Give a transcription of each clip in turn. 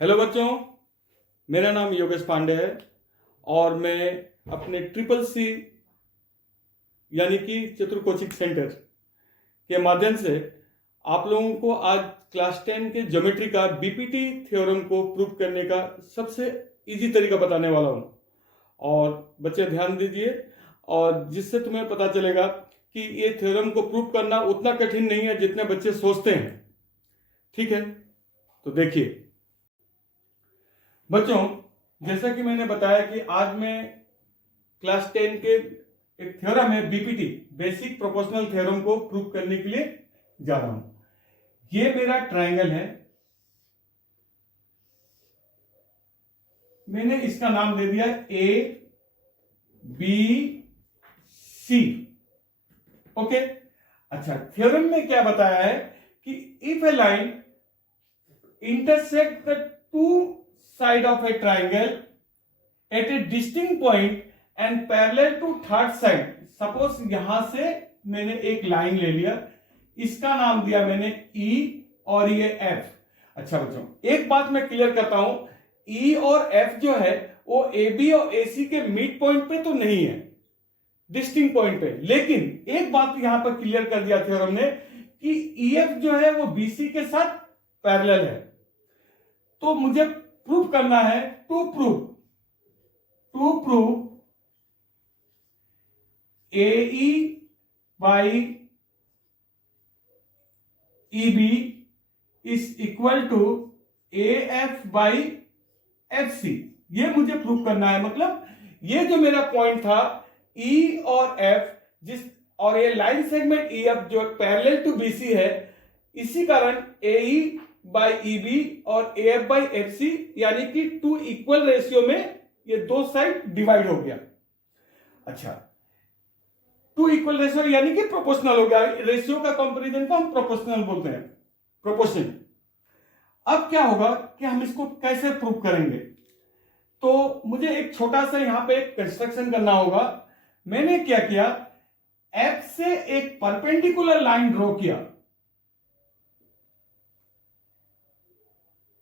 Hello बच्चों, मेरा नाम योगेश पांडे है और मैं अपने ट्रिपल सी यानी कि चतुर कोचिंग सेंटर के माध्यम से आप लोगों को आज क्लास 10 के ज्योमेट्री का बीपीटी थ्योरम को प्रूव करने का सबसे इजी तरीका बताने वाला हूं। और बच्चे ध्यान दीजिए, और जिससे तुम्हें पता चलेगा कि ये थ्योरम को प्रूव करना उतना कठिन नहीं है जितने बच्चे सोचते हैं। ठीक है, तो देखिए बच्चों, जैसा कि मैंने बताया कि आज मैं क्लास 10 के एक थ्योरम है बीपीटी, बेसिक प्रोपोर्शनल थ्योरम को प्रूव करने के लिए जा रहा हूं। ये मेरा ट्रायंगल है, मैंने इसका नाम दे दिया ए बी सी। ओके, अच्छा, थ्योरम में क्या बताया है कि if A line intersect the two side of a triangle at a distinct point and parallel to third side। Suppose यहां से मैंने एक लाइन ले लिया, इसका नाम दिया मैंने E और ये F। अच्छा बच्चों, एक बात मैं क्लियर करता हूं, E और F जो है वो AB और AC के मिड पॉइंट पे तो नहीं है, डिस्टिंक्ट पॉइंट पे। लेकिन एक बात यहां पर क्लियर कर दिया थ्योरम ने कि EF जो है वो BC के साथ पैरेलल है। तो मुझे प्रूव करना है, to prove AE by EB is equal to AF by FC। ये मुझे प्रूव करना है। मतलब ये जो मेरा पॉइंट था E और F, जिस और ये लाइन सेगमेंट EF जो पैरेलल टू BC है, इसी कारण AE बाई EB और AF बाई FC यानी कि टू इक्वल रेशियो में ये दो साइड डिवाइड हो गया। अच्छा, टू इक्वल रेशियो यानी कि प्रोपोर्शनल हो गया। रेशियो का कंपैरिजन को हम प्रोपोर्शनल बोलते हैं, प्रोपोर्शन। अब क्या होगा कि हम इसको कैसे प्रूव करेंगे? तो मुझे एक छोटा सा यहां पे कंस्ट्रक्शन करना होगा। मैंने क्या किया, F से एक परपेंडिकुलर लाइन ड्रॉ किया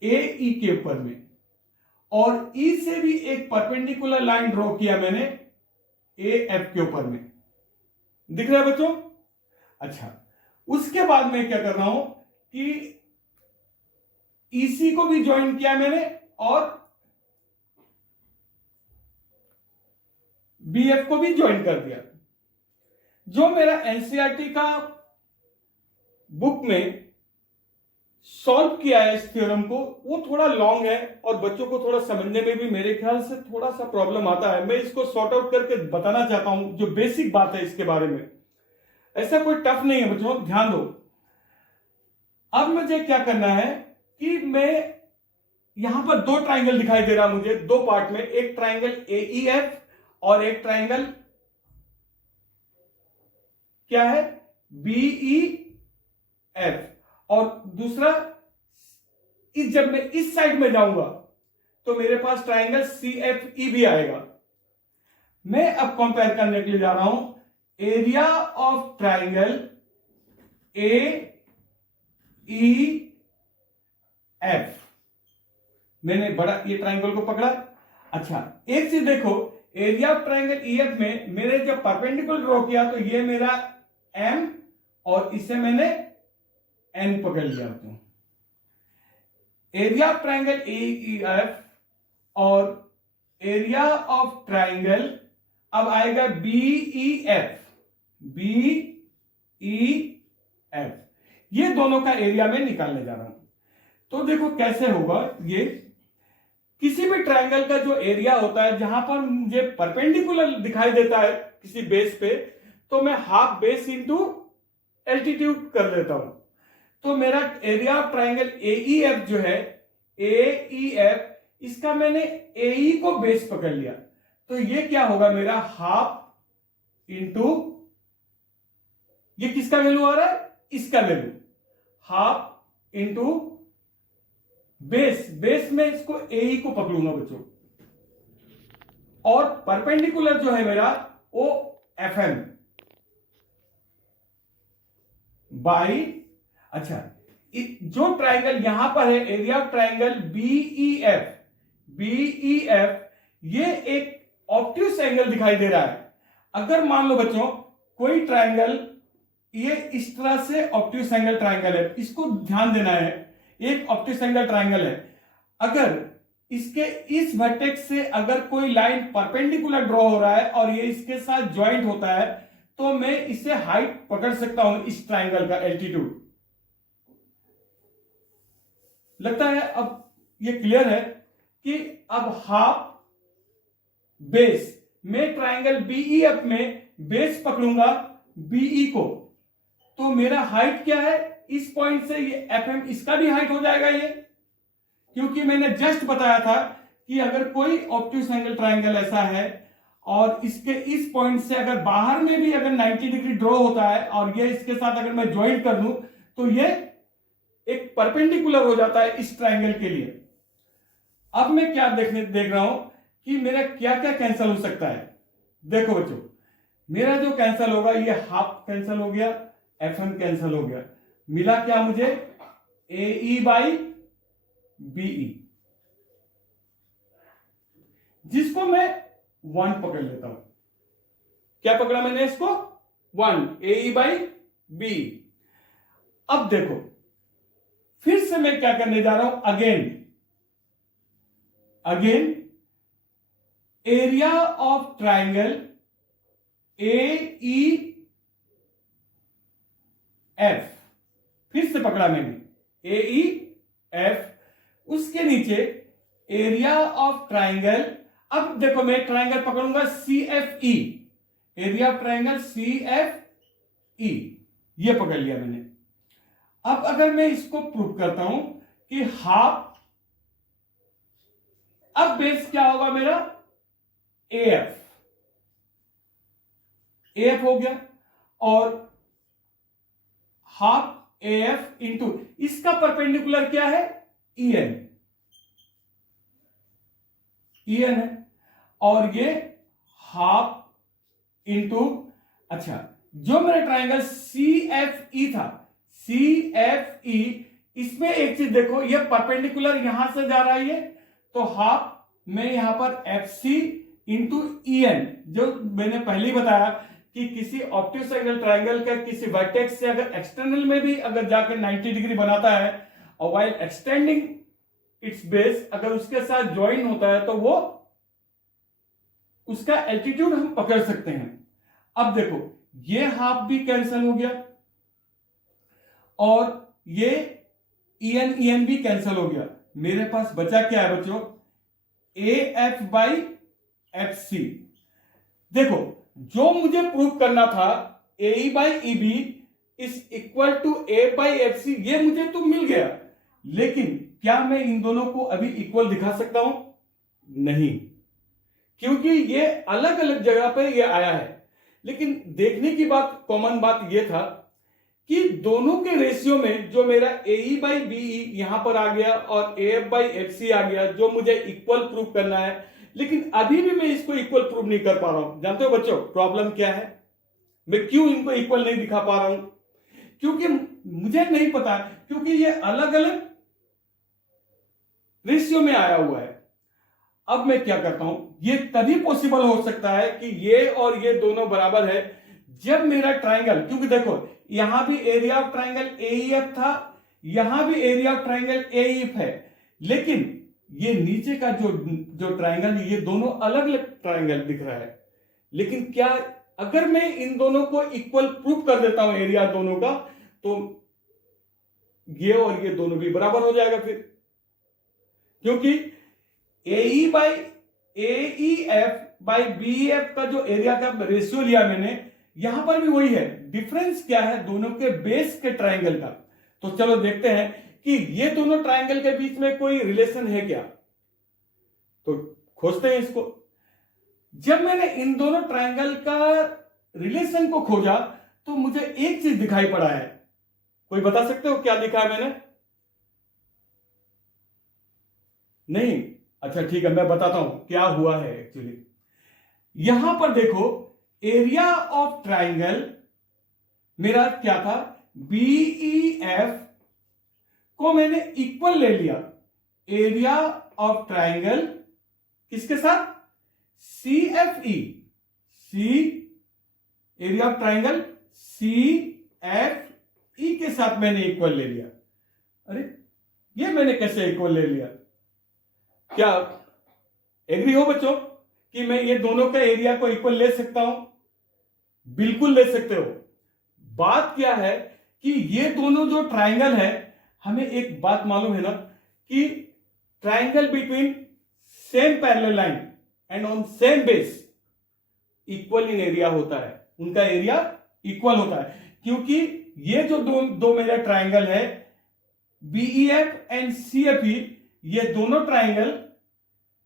AE के ऊपर में, और E से भी एक परपेंडिकुलर लाइन ड्रॉ किया मैंने AF के ऊपर में। दिख रहा है बच्चों? अच्छा, उसके बाद मैं क्या कर रहा हूं कि EC को भी ज्वाइन किया मैंने और BF को भी ज्वाइन कर दिया। जो मेरा एनसीईआरटी का बुक में सॉल्व किया है इस थ्योरम को, वो थोड़ा लॉन्ग है और बच्चों को थोड़ा समझने में भी मेरे ख्याल से थोड़ा सा प्रॉब्लम आता है। मैं इसको सॉर्ट आउट करके बताना चाहता हूं जो बेसिक बात है इसके बारे में। ऐसा कोई टफ नहीं है बच्चों, ध्यान दो। अब मुझे क्या करना है कि मैं यहां पर दो ट्राइंगल दिखाई दे रहा मुझे, दो पार्ट में, एक ट्राइंगल AEF और एक ट्राइंगल क्या है BEF, और दूसरा जब मैं इस साइड में जाऊंगा तो मेरे पास ट्राइंगल CFE भी आएगा। मैं अब कंपेयर करने के लिए जा रहा हूं एरिया ऑफ ट्राइंगल AEF। मैंने बड़ा ये ट्राइंगल को पकड़ा। अच्छा, एक चीज देखो, एरिया ऑफ ट्राइंगल EF में मैंने जब परपेंडिकुलर ड्रॉ किया तो ये मेरा M और इसे मैंने N पकड़ लिया। तो एरिया ऑफ ट्राइंगल AEF और एरिया ऑफ ट्राइंगल अब आएगा BEF। ये दोनों का एरिया में निकालने जा रहा हूं। तो देखो कैसे होगा ये। किसी भी ट्राइंगल का जो एरिया होता है, जहां पर मुझे परपेंडिकुलर दिखाई देता है किसी बेस पे, तो मैं हाफ बेस इंटू एल्टीट्यूड कर लेता हूं। तो मेरा एरिया ऑफ ट्राइंगल AEF जो है, AEF, इसका मैंने AE को बेस पकड़ लिया, तो ये क्या होगा मेरा हाफ इंटू, ये किसका वैल्यू आ रहा है, इसका value, half into base. Base में इसको AE को पकड़ूंगा बच्चों, और परपेंडिकुलर जो है मेरा वो FM बाई, अच्छा, जो ट्राइंगल यहां पर है, एरिया ऑफ ट्राइंगल बीईएफ, बीईएफ ये एक ऑब्ट्यूस एंगल दिखाई दे रहा है। अगर मान लो बच्चों कोई ट्राइंगल ये इस तरह से ऑब्ट्यूस एंगल ट्राइंगल है, इसको ध्यान देना है, एक ऑब्ट्यूस एंगल ट्राइंगल है। अगर इसके इस वर्टेक्स से अगर कोई लाइन परपेंडिकुलर ड्रॉ हो रहा है और ये इसके साथ ज्वाइंट होता है, तो मैं इससे हाइट पकड़ सकता हूं, इस ट्राइंगल का एल्टीट्यूड। लगता है अब ये क्लियर है कि अब हाफ बेस, मैं ट्राइंगल बीईएफ में बेस पकड़ूंगा बीई को, तो मेरा हाइट क्या है, इस पॉइंट से ये एफएम, इसका भी हाइट हो जाएगा ये, क्योंकि मैंने जस्ट बताया था कि अगर कोई ऑब्ट्यूस एंगल ट्राइंगल ऐसा है और इसके इस पॉइंट से अगर बाहर में भी अगर 90 डिग्री ड्रॉ होता है और ये इसके साथ अगर मैं ज्वाइंट कर दूं, तो ये एक परपेंडिकुलर हो जाता है इस ट्राइंगल के लिए। अब मैं क्या देख रहा हूं कि मेरा क्या क्या कैंसिल हो सकता है। देखो बच्चों, मेरा जो कैंसिल होगा, ये हाफ कैंसिल हो गया, एफएम कैंसिल हो गया, मिला क्या मुझे, एई बाई बीई, जिसको मैं 1 पकड़ लेता हूं। क्या पकड़ा मैंने इसको, 1, एई बाई बी। अब देखो फिर से मैं क्या करने जा रहा हूं, again area of triangle AE F, फिर से पकड़ा मैंने एई एफ, उसके नीचे एरिया ऑफ ट्राइंगल। अब देखो मैं ट्राइंगल पकड़ूंगा C F E, area of triangle C F E, ये पकड़ लिया मैंने। अब अगर मैं इसको प्रूव करता हूं कि हाफ, अब बेस क्या होगा मेरा, एएफ, एएफ हो गया, और हाफ एएफ इंटू इसका परपेंडिकुलर क्या है, ईएन, ईएन है, और ये हाफ इंटू, अच्छा जो मेरा ट्राइंगल सी एफ ई था, सी एफ ई, इसमें एक चीज देखो, ये परपेंडिकुलर यहां से जा रहा है ये, तो हाफ मैं यहां पर एफ सी इंटू ईएन, जो मैंने पहले ही बताया कि किसी ऑब्ट्यूस एंगल ट्राइंगल का किसी वर्टेक्स से अगर एक्सटर्नल में भी अगर जाकर 90 डिग्री बनाता है और व्हाइल एक्सटेंडिंग इट्स बेस अगर उसके साथ ज्वाइन होता है, तो वो उसका एल्टीट्यूड हम पकड़ सकते हैं। अब देखो ये हाफ भी कैंसिल हो गया और ये ईएन भी कैंसिल हो गया, मेरे पास बचा क्या है बच्चों, A F by F C. देखो जो मुझे प्रूव करना था A by E B is equal to A by F C, ये मुझे तो मिल गया, लेकिन क्या मैं इन दोनों को अभी इक्वल दिखा सकता हूं, नहीं, क्योंकि ये अलग अलग जगह पर ये आया है। लेकिन देखने की बात, कॉमन बात ये था कि दोनों के रेशियो में जो मेरा ए बाई बीई यहां पर आ गया और A F by F C आ गया, जो मुझे इक्वल प्रूव करना है, लेकिन अभी भी मैं इसको इक्वल प्रूव नहीं कर पा रहा हूं। जानते हो बच्चों प्रॉब्लम क्या है, मैं क्यों इनको इक्वल नहीं दिखा पा रहा हूं, क्योंकि मुझे नहीं पता, क्योंकि ये अलग अलग रेशियो में आया हुआ है। अब मैं क्या करता हूं, ये तभी पॉसिबल हो सकता है कि ये और ये दोनों बराबर है जब मेरा ट्राइंगल, क्योंकि देखो यहां भी एरिया ऑफ ट्राइंगल एईएफ था, यहां भी एरिया ऑफ ट्राइंगल एईएफ है, लेकिन ये नीचे का जो ट्राइंगल, ये दोनों अलग अलग ट्राइंगल दिख रहा है। लेकिन क्या अगर मैं इन दोनों को इक्वल प्रूव कर देता हूं एरिया दोनों का, तो ये और ये दोनों भी बराबर हो जाएगा फिर, क्योंकि एई बाई एईएफ बाई बीएफ का जो एरिया का रेशियो लिया मैंने, यहां पर भी वही है। डिफरेंस क्या है दोनों के बेस के ट्राइंगल का, तो चलो देखते हैं कि ये दोनों ट्राइंगल के बीच में कोई रिलेशन है क्या, तो खोजते हैं इसको। जब मैंने इन दोनों ट्राइंगल का रिलेशन को खोजा तो मुझे एक चीज दिखाई पड़ा है, कोई बता सकते हो क्या दिखा है मैंने, नहीं, अच्छा ठीक है मैं बताता हूं क्या हुआ है एक्चुअली। यहां पर देखो एरिया ऑफ ट्राइंगल मेरा क्या था, बीईएफ को मैंने इक्वल ले लिया एरिया ऑफ ट्राइंगल किसके साथ, CFE, C area of triangle CFE के साथ मैंने इक्वल ले लिया। अरे ये मैंने कैसे इक्वल ले लिया? क्या एग्री हो बच्चों कि मैं ये दोनों का एरिया को इक्वल ले सकता हूं? बिल्कुल ले सकते हो। बात क्या है कि ये दोनों जो ट्राइंगल है, हमें एक बात मालूम है ना कि triangle between same parallel line and on same base equal in area होता है, उनका एरिया इक्वल होता है। क्योंकि ये जो दो मेरा ट्राइंगल है BEF एंड CFE, ये दोनों ट्राइंगल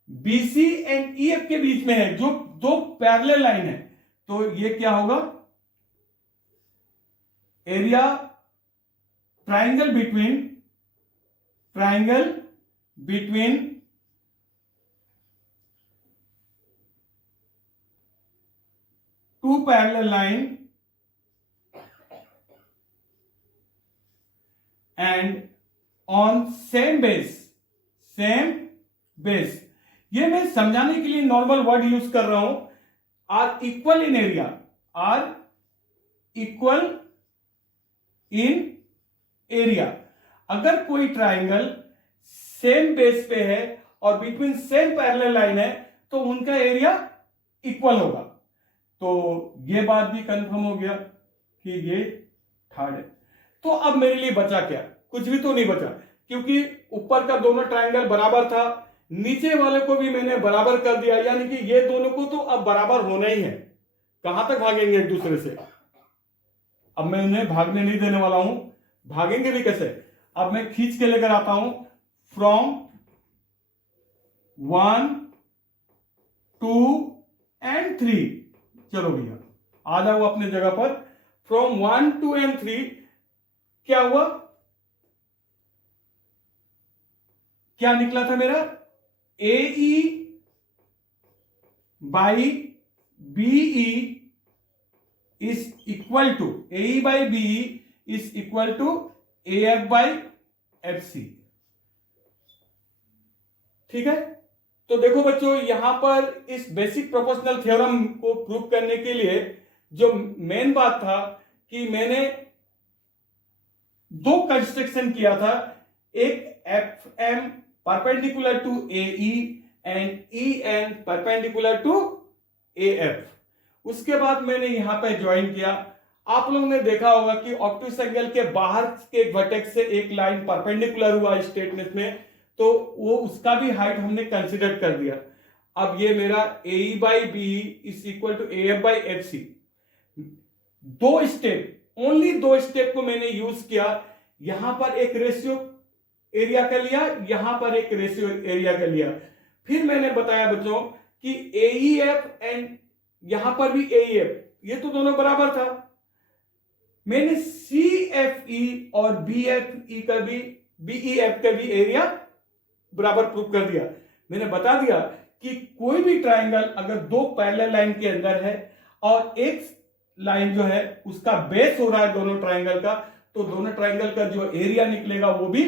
BC एंड EF के बीच में है, जो दो पैरेलल लाइन है। तो ये क्या होगा, area triangle between two parallel line and on same base. ये मैं समझाने के लिए नॉर्मल वर्ड यूज कर रहा हूं, are equal in area, are equal in area. अगर कोई ट्राइंगल सेम बेस पे है और बिटवीन सेम पैरेलल लाइन है तो उनका एरिया इक्वल होगा। तो ये बात भी कंफर्म हो गया कि ये थर्ड है। तो अब मेरे लिए बचा क्या? कुछ भी तो नहीं बचा, क्योंकि ऊपर का दोनों ट्राइंगल बराबर था, नीचे वाले को भी मैंने बराबर कर दिया, यानी कि ये दोनों को तो अब बराबर होना ही है। कहां तक भागेंगे एक दूसरे से? अब मैं उन्हें भागने नहीं देने वाला हूं। भागेंगे भी कैसे? अब मैं खींच के लेकर आता हूं फ्रॉम 1 2 एंड 3। चलो भैया आ जाओ अपने जगह पर। फ्रॉम 1 2 एंड 3 क्या हुआ, क्या निकला था मेरा? AE by BE is equal to AE by BE is equal to AF by FC। ठीक है, तो देखो बच्चों, यहां पर इस बेसिक प्रोपोर्शनल थ्योरम को प्रूव करने के लिए जो मेन बात था कि मैंने दो कंस्ट्रक्शन किया था, एक FM perpendicular to AE and EN perpendicular to AF। उसके बाद मैंने यहां पे ज्वाइन किया। आप लोगों ने देखा होगा कि ऑब्टयूस एंगल के बाहर के वर्टेक्स से एक लाइन परपेंडिकुलर हुआ स्ट्रेटनेस में, तो वो उसका भी हाइट हमने कंसीडर कर दिया। अब ये मेरा AE by BE is equal to AF by FC। दो स्टेप, ओनली दो स्टेप को मैंने यूज किया। यहां पर एक रेशियो एरिया का लिया, यहां पर एक रेशियो एरिया का लिया। फिर मैंने बताया बच्चों कि AEF एंड यहां पर भी AEF, ये तो दोनों बराबर था। मैंने CFE और BFE का भी, BEF का भी एरिया बराबर प्रूव कर दिया। मैंने बता दिया कि कोई भी ट्राइंगल अगर दो पैरेलल लाइन के अंदर है और एक लाइन जो है उसका बेस हो रहा है दोनों ट्राइंगल का, तो दोनों ट्राइंगल का जो एरिया निकलेगा वो भी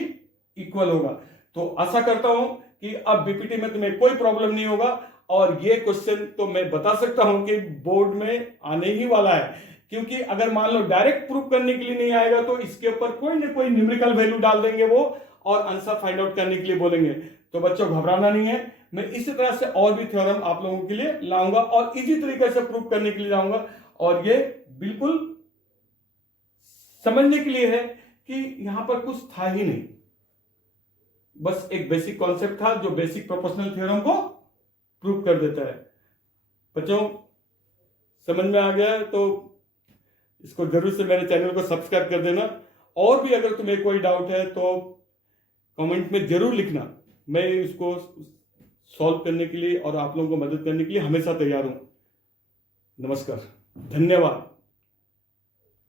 इक्वल होगा। तो आशा करता हूं कि अब बीपीटी में तुम्हें कोई प्रॉब्लम नहीं होगा, और ये क्वेश्चन तो मैं बता सकता हूं कि बोर्ड में आने ही वाला है। क्योंकि अगर मान लो डायरेक्ट प्रूव करने के लिए नहीं आएगा तो इसके ऊपर कोई ना कोई न्यूमेरिकल वैल्यू डाल देंगे वो, और आंसर फाइंड आउट करने के लिए बोलेंगे। तो बच्चों घबराना नहीं है, मैं इसी तरह से और भी थ्योरम आप लोगों के लिए लाऊंगा और इजी तरीके से प्रूव करने के लिए लाऊंगा। और ये बिल्कुल समझने के लिए है कि यहां पर कुछ था ही नहीं, बस एक बेसिक कॉन्सेप्ट था जो बेसिक प्रोपोर्शनल थ्योरम को प्रूव कर देता है। बच्चों समझ में आ गया तो इसको जरूर से मेरे चैनल को सब्सक्राइब कर देना, और भी अगर तुम्हें कोई डाउट है तो कमेंट में जरूर लिखना। मैं इसको सॉल्व करने के लिए और आप लोगों को मदद करने के लिए हमेशा तैयार हूं। नमस्कार, धन्यवाद।